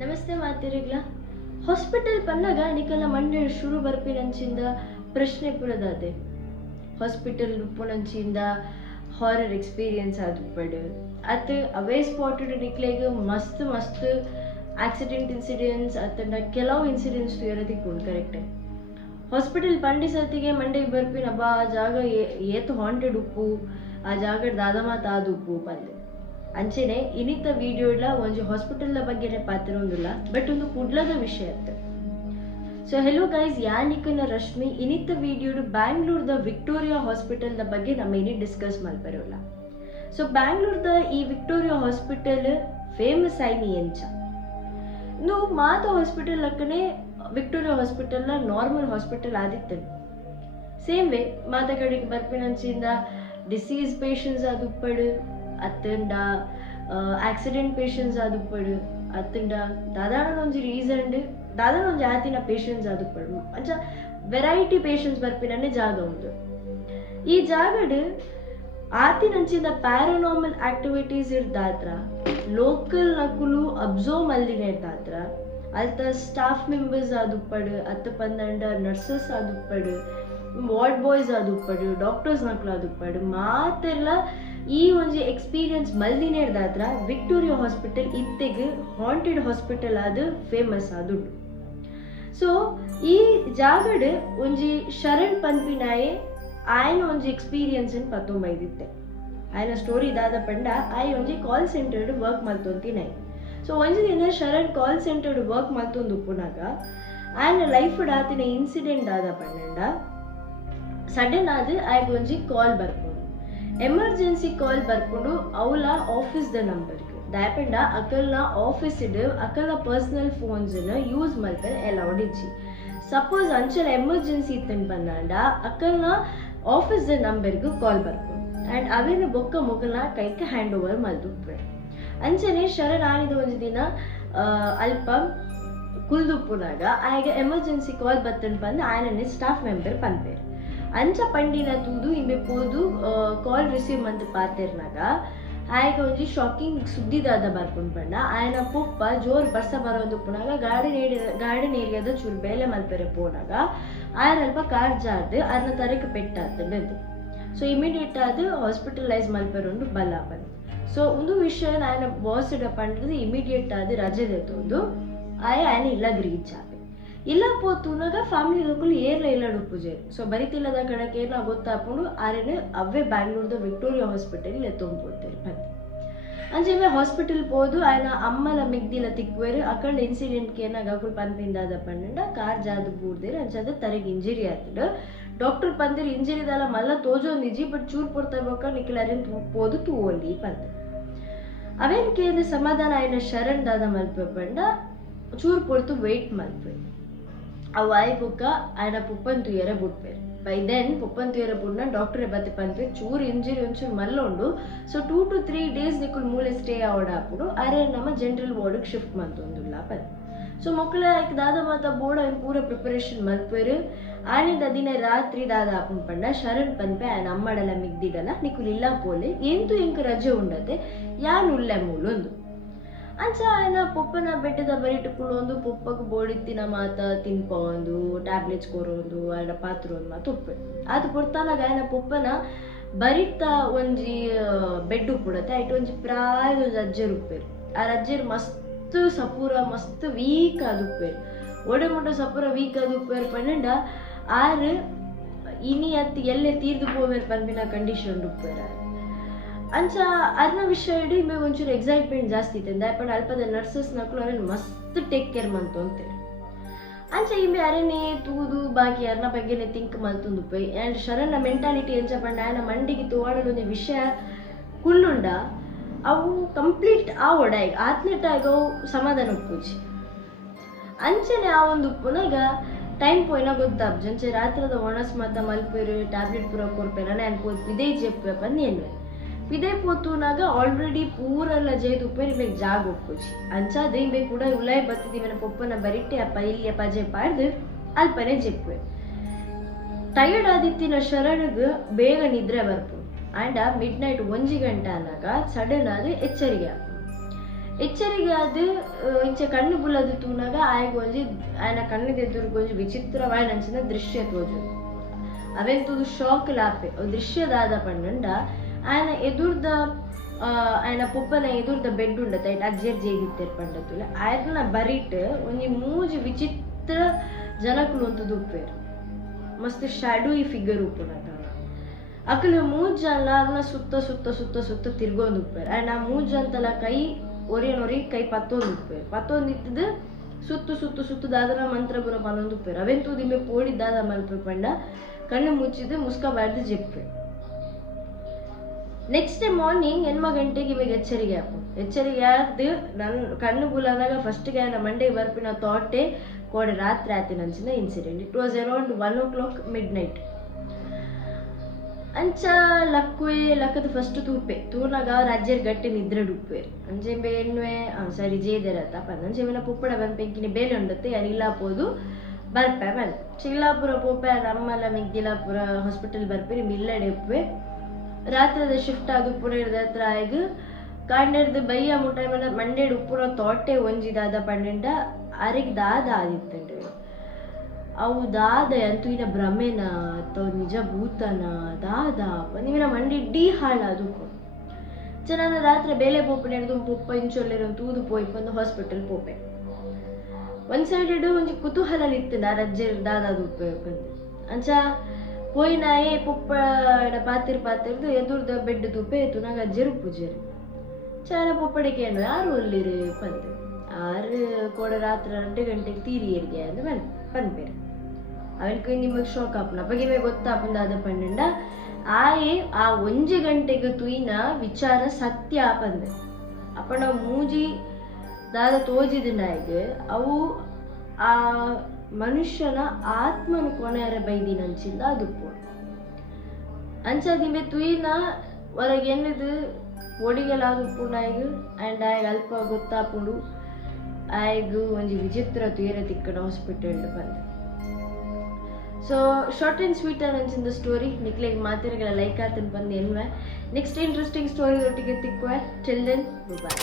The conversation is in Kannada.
ನಮಸ್ತೆ ಮಾತಿರಿಗ್ಲ ಹಾಸ್ಪಿಟಲ್ ಪನ್ನಗ ನಿಕಲ ಮಂಡೆ ಶುರು ಬರ್ಪಿನಂಚಿಂದ ಪ್ರಶ್ನೆ ಪುರದಾದೆ ಹಾಸ್ಪಿಟಲ್ ಉಪ್ಪುನಂಚಿಂದ ಹಾರರ್ ಎಕ್ಸ್ಪೀರಿಯನ್ಸ್ ಆದುಪ್ಪಡು ಅತ್ ಅವೇ ಸ್ಪಾಟೆಡ್ ನಿಕ್ಲೆಗ್ ಮಸ್ತ್ ಮಸ್ತ್ ಆಕ್ಸಿಡೆಂಟ್ ಇನ್ಸಿಡೆಂಟ್ಸ್ ಅತ್ತಂಡ ಕೆಲವು ಇನ್ಸಿಡೆಂಟ್ಸ್ ಇರೋದಿಕ್ಕುಂಡು ಕರೆಕ್ಟೆ ಹಾಸ್ಪಿಟಲ್ ಪಂಡಿ ಸರ್ತಿಗೆ ಮಂಡೆಗೆ ಬರ್ಪಿನ ಅಬ್ಬ ಆ ಜಾಗ ಏತು ಹಾಂಟೆಡ್ ಉಪ್ಪು ಆ ಜಾಗ ದಾದಮಾತ ಆದ ಉಪ್ಪು ಪಂದೆ ಅಂಚೆನೆ ಇನ್ನಿತ ವಿಡಿಯೋಡ್ಲ ಒಂಜಿ ಹಾಸ್ಪಿಟಲ್ ಬಗ್ಗೆನೆ ಪಾತಿರೊಂದುಲ್ಲ ಬಟ್ ಒಂದು ಕುಡ್ಲದ ವಿಷಯ ಅತ್ತ ಸೊ ಹೆಲೋ ಗೈಸ್ ಯಾನಿಕನ ರಶ್ಮಿ ಇನ್ನಿತ ವಿಡಿಯೋಡು ಬ್ಯಾಂಗ್ಳೂರ್ದ ವಿಕ್ಟೋರಿಯಾ ಹಾಸ್ಪಿಟಲ್ ಬಗ್ಗೆ ನಮ್ಮ ಇಲ್ಲಿ ಡಿಸ್ಕಸ್ ಮಲ್ಪರೋಲ್ಲ ಸೊ ಬ್ಯಾಂಗ್ಳೂರ್ದ ಈ ವಿಕ್ಟೋರಿಯಾ ಹಾಸ್ಪಿಟಲ್ ಫೇಮಸ್ ಆಯ್ನಿ ಎಂಚ ಇನ್ನು ಮಾತ ಹಾಸ್ಪಿಟಲ್ ಅಕ್ಕನೆ ವಿಕ್ಟೋರಿಯಾ ಹಾಸ್ಪಿಟಲ್ ನಾರ್ಮಲ್ ಹಾಸ್ಪಿಟಲ್ ಆದಿತ್ತು ಸೇಮ್ ವೇ ಮಾತ ಕಡೆಗೆ ಬರ್ಪಿನಂಚಿಂದ ಡಿಸೀಸ್ ಪೇಷಂಟ್ಸ್ ಆದುಪ್ಪಡು ಅತ್ತಂಡ ಆಕ್ಸಿಡೆಂಟ್ ಪೇಷಂಟ್ಸ್ ಆದುಪ್ಪಡು ಅತ್ತಂಡ ದಾದಾಣ ಒಂಜಿ ರೀಸನ್ ದಾದಾಣ ಒಂಜಿ ಆತಿನ ಪೇಷಂಟ್ಸ್ ಆದುಪ್ಪಡು ಅಂಚ ವೆರೈಟಿ ಪೇಷಂಟ್ಸ್ ಬರ್ಪಿನೇ ಜಾಗ ಉಂಟು ಈ ಜಾಗಡ್ ಆತಿನಂಚಿಂದ ಪ್ಯಾರಾನಾರ್ಮಲ್ ಆಕ್ಟಿವಿಟೀಸ್ ಇರ್ದಾತ್ರ ಲೋಕಲ್ ನಕುಲು ಅಬ್ಸರ್ವ್ ಮಲ್ಲಿನ ಇರ್ದಾತ್ರ ಅಲ್ತ ಸ್ಟಾಫ್ ಮೆಂಬರ್ಸ್ ಆದುಪ್ಪಡು ಅತ್ತ ಪಂದಂಡ ನರ್ಸಸ್ ಆದುಪ್ಪಡು ವಾರ್ಡ್ ಬಾಯ್ಸ್ ಆದುಪ್ಪಡು ಡಾಕ್ಟರ್ಸ್ ನಕಲು ಆದುಪ್ಪಡು ಮಾತೆಲ್ಲ ಈ ಒಂಜಿ ಎಕ್ಸ್ಪೀರಿಯನ್ಸ್ ಮಲ್ದಿನೇ ಇರ್ದಾತ್ರ ವಿಕ್ಟೋರಿಯಾ ಹಾಸ್ಪಿಟಲ್ ಇತ್ತೆಗೆ ಹಾಂಟೆಡ್ ಹಾಸ್ಪಿಟಲ್ ಆದ ಫೇಮಸ್ ಆದುಂಡು ಸೊ ಈ ಜಾಗಡ್ ಒಂಜಿ ಶರಣ್ ಪನ್ಪಿನಾಯೆ ಆಯ್ನ ಒಂಜಿ ಎಕ್ಸ್ಪೀರಿಯನ್ಸ್ ಅನ್ನು ಪತ್ತೊಂಬೈದಿತ್ತೆ ಆಯ್ನ ಸ್ಟೋರಿ ದಾದ ಪಂಡ ಆಯ್ ಒಂಜಿ ಕಾಲ್ ಸೆಂಟರ್ಡ್ ವರ್ಕ್ ಮಲ್ತೊಂತಿನಾಯ್ ಸೊ ಒಂಜಿ ದಿನ ಶರಣ್ ಕಾಲ್ ಸೆಂಟರ್ಡ್ ವರ್ಕ್ ಮಲ್ತೊಂದು ಉಪ್ಪುನಾಗ ಆಯ್ನ ಲೈಫ್ ಆತಿನ ಇನ್ಸಿಡೆಂಟ್ ಆದ ಪಂಡ ಸಡನ್ ಆದ ಆಯ್ಗೆ ಒಂಜಿ ಕಾಲ್ ಬರ್ಕೊಂಡು ಎಮರ್ಜೆನ್ಸಿ ಕಾಲ್ ಬರ್ಕೊಂಡು ಅವಳ ಆಫೀಸ್ದ ನಂಬರ್ಗೆ ದಾಯಪಂಡ ಅಕಲ್ನ ಆಫೀಸ್ ಅಕಲ್ನ ಪರ್ಸನಲ್ ಫೋನ್ಸ್ ಯೂಸ್ ಮಲ್ಪರೆ ಅಲೌಡ್ ಇಚ್ಚಿ ಸಪೋಸ್ ಅಂಚಲ ಎಮರ್ಜೆನ್ಸಿ ಇತ್ತಂಡು ಬಂದಾಂಡ ಅಕಲ್ನ ಆಫೀಸ್ದ ನಂಬರ್ಗೆ ಕಾಲ್ ಬರ್ಕೊಂಡು ಆ್ಯಂಡ್ ಅವೇನು ಬೊಕ್ಕ ಮೊಗಲ್ನ ಕೈಗೆ ಹ್ಯಾಂಡ್ ಓವರ್ ಮಲ್ದುಪ್ಪೆ ಅಂಚನೆ ಶರಣ್ ಆನಿದ ಒಂದು ದಿನ ಅಲ್ಪ ಕುಲ್ದುಪ್ಪುನಾಗ ಆಯ್ಗೆ ಎಮರ್ಜೆನ್ಸಿ ಕಾಲ್ ಬತ್ತಂಡು ಬಂದು ಆಯನನ್ನೇ ಸ್ಟಾಫ್ ಮೆಂಬರ್ ಪನ್ಪೇರು ಅಂಚ ಪಂಡಿನ ತೂದು ಇಂಬೆ ಪೋದು ಕಾಲ್ ರಿಸೀವ್ ಮಂತ್ ಪಾತಿರ್ನಾಗ ಆಯ್ಗ ಒಂಜಿ ಶಾಕಿಂಗ್ ಸುದ್ದಿದಾದ ಬರ್ಕೊಂಡು ಬಂಡ ಆಯ್ನ ಪುಪ್ಪ ಜೋರ್ ಬರ್ಸ ಬರೋದು ಪುನಾಗ ಗಾರ್ಡನ್ ಏರಿಯಾದ ಚೂರು ಬೇಲೆ ಮಲ್ಪೆರೆ ಪೋನಾಗ ಆಯ್ನ ಅಲ್ಪ ಕಾರ್ ಜಾರ್ದು ಅದನ್ನ ತರಕ್ಕೆ ಪೆಟ್ಟಾತಂಡು ಸೊ ಇಮಿಡಿಯೇಟ್ ಆದ ಹಾಸ್ಪಿಟಲೈಸ್ ಮಲ್ಪೆರೊಂದು ಬಲ್ಲ ಬಂದು ಸೊ ಒಂದು ವಿಷಯ ಆಯ್ನ ಬಾಸ್ ಇಡ ಪಂಡ್ರದು ಇಮಿಡಿಯೇಟ್ ಆದ ರಜೆ ತೆತ್ತೊಂದು ಆಯ್ನ ಇಲ್ಲಗ್ ರೀಚ್ ಆಗ ಇಲ್ಲ ಪೋತುನಾಗ ಫ್ಯಾಮಿಲಿ ಲೋಕಲ್ ಏರ್ಲ ಇಲ್ಲಡು ಪೂಜೆ ಸೊ ಬರಿತಿಲ್ಲದ ಕಡೆಗೆ ಏನೋ ಗೊತ್ತಾಪುಂಡು ಆರೇನು ಅವೇ ಬ್ಯಾಂಗ್ಳೂರ್ದ ವಿಕ್ಟೋರಿಯಾ ಹಾಸ್ಪಿಟಲ್ ಎತ್ತೊಂಡ್ಕೊಡ್ತೇವೆ ಬಂದು ಅಂಚೆ ಹಾಸ್ಪಿಟಲ್ ಪೋದು ಆಯ್ನ ಅಮ್ಮಲ ಮಿಗ್ದಿಲ ತಿಕ್ವೇರು ಅಕಂಡ ಇನ್ಸಿಡೆಂಟ್ಗೆ ಏನಾಗ ಅಕುಲ್ ಪನ್ಪಿಂದಾದ ಪಂಡ ಕಾರ್ ಜಾದು ಬೂರ್ದೇರು ಅಂಚದ ತರೆಗೆ ಇಂಜರಿ ಆತಡು ಡಾಕ್ಟರ್ ಪಂದಿರು ಇಂಜರಿದಲ್ಲ ಮಲ್ಲ ತೋಜೊಂದಿಜಿ ಬಟ್ ಚೂರ್ ಪೊರ್ತಾಗ ನಿಕ್ಲರೇನ್ ಪೋದು ತೂವಲ್ಲಿ ಪಂದ ಅವೇನ್ ಕೇಂದ್ರ ಸಮಾಧಾನ ಆಯ್ನ ಶರಣ್ ದಾದ ಮಲ್ಪೆ ಪಂಡ ಚೂರ್ ಪೊರ್ತು ವೆಯ್ಟ್ ಮಲ್ಪೆ ಅವು ಆಯ್ ಬುಕ್ಕ ಆಯ್ನ ಪುಪ್ಪನ್ ತುಯರ ಬಿಟ್ಪೇರು ಬೈ ದೆನ್ ಪುಪ್ಪನ್ ತುಯರ ಬಿಡ್ನ ಡಾಕ್ಟ್ರೆ ಬತ್ತಿ ಪನ್ಪೇರು ಚೂರು ಇಂಜರಿ ಒಂಚೂರು ಮಲ್ಲೊಂಡು ಸೊ 2 to 3 days ನಿಕುಲ್ ಮೂಲೆ ಸ್ಟೇ ಆವಡ ಹಾಪುಡು ಅರೆ ನಮ್ಮ ಜನರಲ್ ವಾರ್ಡ್ಗೆ ಶಿಫ್ಟ್ ಮಂತೊಂದುಲ್ಲ ಪನ್ ಸೊ ಮಕ್ಕಳ ದಾದ ಮಾತ ಬೋರ್ಡ್ ಅವ್ನು ಪೂರ ಪ್ರಿಪರೇಷನ್ ಮಲ್ಪೇರು ಆನಿಂದ ದಿನ ರಾತ್ರಿ ದಾದ ಹಾಪುನ್ ಪಂಡ ಶರಣ್ ಪನ್ಪೆ ಆಯ್ನ ಅಮ್ಮಡಲ ಮಿಗ್ದಿಡಲ್ಲ ನಿಕುಲ್ ಇಲ್ಲ ಪೋಲೆ ಎಂತೂ ಇಂಕ ರಜೆ ಉಂಡತೆ ಯಾನ್ ಉಳ್ಳೆ ಮೂಲೊಂದು ಅಂಚ ಆಯ್ನ ಪೊಪ್ಪನ ಬೆಟ್ಟದ ಬರಿಟುಕೊಂಡು ಒಂದು ಪೊಪ್ಪಗೆ ಬೋಡಿತ್ತಿನ ಮಾತ ತಿನ್ಕೊಂಡು ಟ್ಯಾಬ್ಲೆಟ್ಸ್ ಕೊರೋದು ಆಯ್ನ ಪಾತ್ರ ಒಂದು ಮಾತು ಉಪ್ಪೆ ಅದು ಕೊಡ್ತಾನಾಗ ಆಯ್ನ ಪೊಪ್ಪನ ಬರಿತ ಒಂಜಿ ಬೆಡ್ ಉಪ್ಪುಡತ್ತೆ ಆಯ್ತು ಒಂಜಿ ಪ್ರಾಯದ ಒಂದು ಅಜ್ಜರು ಉಪ್ಪೇರು ಆ ರಜ್ಜರು ಮಸ್ತ್ ಸಪೂರ ಮಸ್ತ್ ವೀಕ್ ಆದ ಉಪ್ಪೇರು ಒಡೆ ಮುಟ್ಟ ಸಪೂರ ವೀಕ್ ಆದ ಉಪ್ಪೇರು ಪಂಡ ಆರು ಇನಿ ಅತ್ತಿ ಎಲ್ಲೇ ತೀರ್ದು ಪೋವೇರು ಪನ್ಪಿನ ಕಂಡೀಷನ್ ಉಪ್ಪೇರ ಅಂಚ ಅರ್ನ ವಿಷಯ ಇಡೀ ಇಮೆ ಒಂಚೂರು ಎಕ್ಸೈಟ್ಮೆಂಟ್ ಜಾಸ್ತಿ ಇತ್ತು ದಾಯಪಂಡ ಅಲ್ಪದ ನರ್ಸಸ್ ನಕಲು ಅರೇನು ಮಸ್ತ್ ಟೇಕ್ ಕೇರ್ ಮಂತು ಅಂತೇಳಿ ಅಂಚ ಇಮೆ ಅರೇನೆ ತೂದು ಬಾಕಿ ಅರ್ನ ಬಗ್ಗೆನೆ ತಿಂಕ್ ಮಲ್ತುಂದು ಪೈ ಆ್ಯಂಡ್ ಶರಣ್ನ ಮೆಂಟಾಲಿಟಿ ಎಂಚ ಪಂಡ ಆಯ್ನ ಮಂಡಿಗೆ ತೋವಾಡಲು ಒಂದು ವಿಷಯ ಕುಲ್ಲುಂಡ ಅವು ಕಂಪ್ಲೀಟ್ ಆ ಒಡಾಯಿ ಆತ್ನೆಟ್ಟಾಗ ಅವು ಸಮಾಧಾನ ಉಪ್ಪುಜಿ ಅಂಚನೆ ಆ ಒಂದು ಉಪ್ಪುನಾಗ ಟೈಮ್ ಪೋಯ್ನ ಗೊತ್ತಾಬ್ಜಿ ಅಂಚೆ ರಾತ್ರದ ಒಣಸ್ ಮಾತ ಮಲ್ಪೇರು ಟ್ಯಾಬ್ಲೆಟ್ ಪೂರ ಕೊರ್ಪೇರ ನಾನು ಪೋದು ಇದೇ ಜೆಪ್ಪೆ ಬಂದು ಏನು ಇದೇ ಪೋತುನಾಗ ಆಲ್ರೆಡಿ ಪೂರೆಲ್ಲ ಜೈದು ಉಪ್ಪೇರು ಇವಾಗ ಜಾಗ ಒಪ್ಪುಜಿ ಅಂಚಾದ ಇವೆ ಕೂಡ ಉಲಾಯ್ ಬತ್ತಿದೀವನ ಪೊಪ್ಪನ ಬರಿಟ್ಟೆ ಅಪ್ಪ ಇಲ್ಲಿ ಪಜೆ ಪಾಡ್ದು ಅಲ್ಪನೆ ಜೆಪ್ಪೆ ಟಯರ್ಡ್ ಆದಿತ್ತಿನ ಶರಣಗೆ ಬೇಗ ನಿದ್ರೆ ಬರ್ಪು ಆ್ಯಂಡ್ ಮಿಡ್ ನೈಟ್ 1 ಗಂಟೆ ಅನ್ನಾಗ ಸಡನ್ ಆದ ಎಚ್ಚರಿಕೆ ಎಚ್ಚರಿಗೆ ಅದು ಇಂಚೆ ಕಣ್ಣು ಬುಲ್ಲದು ತೂನಾಗ ಆಯ್ಗ ಒಂಜಿ ಆಯ್ನ ಕಣ್ಣಿದ ಎದುರ್ಗೆ ಒಂಜಿ ವಿಚಿತ್ರವಾಯ್ ನಂಚಿನ ದೃಶ್ಯ ತೋಜು ಅವೆಂತದು ಶಾಕ್ ಲಾಪೆ ದೃಶ್ಯದಾದ ಪಂಡ ಆಯ್ನ ಎದುರ್ದ ಆಯ್ನ ಪುಪ್ಪನ ಎದುರ್ದ ಬೆಡ್ ಉಂಡತ ಐಟ್ ಅಜ್ಜರ್ ಜೇದಿತ್ತೇರ್ ಪಂಡತುಲೆ ಆಯ್ನ ಬರೀಟ್ ಒಂಜಿ ಮೂಜಿ ವಿಚಿತ್ರ ಜನಕುಲು ಅಂತ ದುಪ್ಪೇರು ಮಸ್ತ್ ಶಾಡೋಯಿ ಫಿಗರ್ ಉಪ್ಪುನಕ ಅಕಲ್ ಮೂಜ್ ಜನ ಅದನ್ನ ಸುತ್ತ ಸುತ್ತ ಸುತ್ತ ಸುತ್ತ ತಿರ್ಗೊಂದು ಉಪ್ಪೇರು ಆ್ಯಂಡ್ ಆ ಮೂಜ್ ಅಂತಲ್ಲ ಕೈ ಒರಿ ಕೈ ಪತ್ತೊಂದು ಉಪ್ಪೇರು ಪತ್ತೊಂದು ಇತ್ತದು ಸುತ್ತು ಸುತ್ತು ಸುತ್ತು ದಾದನ ಮಂತ್ರ ಬುರ ಪನ್ನೊಂದು ಉಪ್ಪೇರು ಅವೆಂತೂ ದಿಮ್ಮೆ ಪೋಡಿ ದಾದ ಮಲ್ಪೆ ಪಂಡ ಕಣ್ಣು ಮುಚ್ಚಿದ್ದು ಮುಸ್ಕಬಾರ್ದು ಜೆಪ್ಪೆ ನೆಕ್ಸ್ಟ್ ಡೇ ಮಾರ್ನಿಂಗ್ 8 ಗಂಟೆಗೆ ಇವಾಗ ಎಚ್ಚರಿಗೆ ಆದ್ದು ನನ್ನ ಕಣ್ಣು ಬುಲನಾಗ ಫಸ್ಟ್ಗೆ ನನ್ನ ಮಂಡೆಗೆ ಬರ್ಪಿನ ಥಾಟೆ ಕೋಡೆ ರಾತ್ರಿ ಆಯ್ತು ನಂಚಿನ incident it was around 1 o'clock midnight ಅಂಚ ಲಕ್ಕದ ಫಸ್ಟ್ ತೂನಾಗ ರಾಜ್ಯರ್ ಗಟ್ಟೆ ನಿದ್ರೆ ಡುಪ್ಪೇರು ಅಂಚೆ ಬೇನ್ವೆ ಸರಿ ಜೇದರತ್ತ ಪಂದಂಚೆವಿನ ಪುಪ್ಪಡ ಬಂಪೆಂಕಿನ ಬೇಲೆ ಉಂಡತ್ತೆ ಅನಿಲ್ಲಾಪೋದು ಬರ್ಪೆ ಬಂದು ಚಿಲ್ಲಾಪುರ ಪೋಪೆ ನಮ್ಮಲ್ಲ ಮಿಗ್ಗಿಲಾಪುರ ಹಾಸ್ಪಿಟಲ್ ಬರ್ಪೇರಿ ಮಿಲ್ಲಡೆಪ್ಪೆ ರಾತ್ರದ ಶಿಫ್ಟ್ ಆದು ಪುರ ಹತ್ರ ಆಯ್ಗ ಕಾಂಡರ್ದು ಬಯ್ಯ ಮುಟ್ಟ ಮಂಡೇಡ್ ಉಪ್ಪುನ ತೋಟೆ ಒಂಜಿದಾದ ಪಂಡೆಂಡ ಅರೆಗ್ ದಾದ ಆದಿತ್ತಂಡ್ರಿ ಅವು ದಾದ ಅಂತೂ ಇನ್ನ ಭ್ರಮೆನ ಅಥವಾ ನಿಜ ಭೂತನ ದಾದ ನೀವಿನ ಮಂಡಿ ಡಿ ಹಾಳಾದು ಚೆನ್ನಾನ ರಾತ್ರಿ ಬೇಲೆ ಪೋಪೆ ಹಿಡ್ದು ಪುಪ್ಪ ಇಂಚೊಲ್ಲಿರೋ ತೂದು ಪೋಯ್ಪಂದು ಹಾಸ್ಪಿಟಲ್ ಪೋಪೆ ಒಂದ್ ಸೈಡ್ ಒಂಜಿ ಕುತೂಹಲ ಇತ್ತು ನಾ ರಜ್ಜೆ ದಾದಾದು ಉಪ್ಪು ಅಂಚ ಪೋಯ್ನಾಯೇ ಪುಪ್ಪಡ ಪಾತಿರ್ದು ಎದುರ್ದ ಬೆಡ್ ತುಪ್ಪೆ ಎತ್ತು ನಾಗ ಅಜ್ಜರು ಪೂಜೆರು ಚಾರ ಪುಪ್ಪಡಿಕೆ ಯಾರು ಒಲ್ಲಿರಿ ಪಂತೆ 6 ಕೋಡ ರಾತ್ರಿ 2 ಗಂಟೆಗೆ ತೀರಿ ಏರ್ಗೆ ಅಂದ ಪನ್ಪೇರು ಅವನ್ಗೆ ನಿಮಗೆ ಶಾಕ್ ಆಪನ ಬಗೆ ಗೊತ್ತಾಪಂದಾದ ಪಂಡ ಆಯೆ ಆ 1 ಗಂಟೆಗೆ ತುಯಿನ ವಿಚಾರ ಸತ್ಯ ಆಪಂದೆ ಅಪ್ಪ ನಾವು ಮೂಜಿ ದಾದ ತೋಜಿದ ನಾಯಿಗೆ ಅವು ಆ ಮನುಷ್ಯನ ಆತ್ಮನ ಕೊನೆಯರ ಬೈದಿನ ಅಂಚಿಂದ ಅದು ಪೋಡು ಅಂಚದಿಮೆ ತುಯಿನ ಹೊರಗೆ ಎನ್ನದು ಒಡಿಗೆಲಾದ ಉಪ್ಪು ನಾಯಿಗೆ ಆ್ಯಂಡ್ ಆಯ್ಗ ಅಲ್ಪ ಗೊತ್ತಾಪುಂಡು ಆಯ್ಗು ಒಂಜಿ ವಿಚಿತ್ರ ತುಯರ ತಿಕ್ಕಡ ಹಾಸ್ಪಿಟಲ್ ಬಂದು ಸೊ ಶಾರ್ಟ್ ಆ್ಯಂಡ್ ಸ್ವೀಟ್ ಅಂಚಿಂದ ಸ್ಟೋರಿ ನಿಕ್ಲೆಗೆ ಮಾತಿರಗಳ ಲೈಕ್ ಆತನ್ ಬಂದು ಎನ್ವೆ ನೆಕ್ಸ್ಟ್ ಇಂಟ್ರೆಸ್ಟಿಂಗ್ ಸ್ಟೋರಿ ಒಟ್ಟಿಗೆ ತಿಕ್ಕುವೆ ಟಿಲ್ ದೆನ್ ಬಾಯ್.